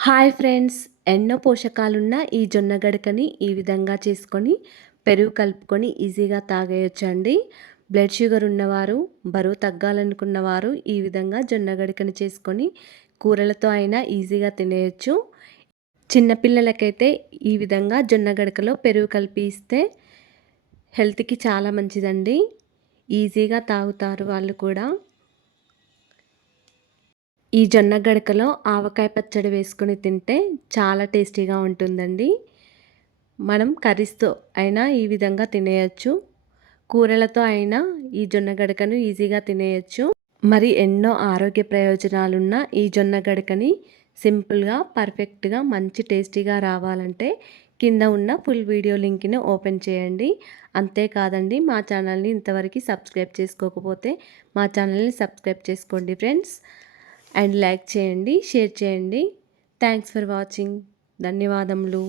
Hi friends, ఎన్నో పోషకాలున్న ఈ జొన్న గడకని ఈ విధంగా చేసుకొని పెరుగు కలుపుకొని ఈజీగా తాగేయొచ్చండి. బ్లడ్ షుగర్ ఉన్నవారు, బరువు తగ్గాలనుకున్నవారు ఈ విధంగా జొన్న గడకని చేసుకొని కూరలతో అయినా ఈజీగా తినేయొచ్చు. చిన్నపిల్లలకైతే ఈ విధంగా జొన్న గడకలో పెరుగు కలిపి ఇస్తే హెల్త్‌కి చాలా మంచిదండి. ఈజీగా తాగుతారు వాళ్ళు కూడా. ఈ జొన్న గడకలో ఆవకాయ పచ్చడి వేసుకొని తింటే చాలా టేస్టీగా ఉంటుందండి. మనం కర్రీస్‌తో అయినా ఈ విధంగా తినేయొచ్చు. కూరలతో అయినా ఈ జొన్న గడకను ఈజీగా తినేయొచ్చు. మరి ఎన్నో ఆరోగ్య ప్రయోజనాలున్న ఈ జొన్న గడకని సింపుల్‌గా, పర్ఫెక్ట్‌గా, మంచి టేస్టీగా రావాలంటే కింద ఉన్న ఫుల్ వీడియో లింక్‌ని ఓపెన్ చేయండి. అంతేకాదండి, మా ఛానల్‌ని ఇంతవరకు సబ్స్క్రైబ్ చేసుకోకపోతే మా ఛానల్‌ని సబ్స్క్రైబ్ చేసుకోండి ఫ్రెండ్స్. అండ్ లైక్ చేయండి, షేర్ చేయండి. Thanks for watching. ధన్యవాదములు.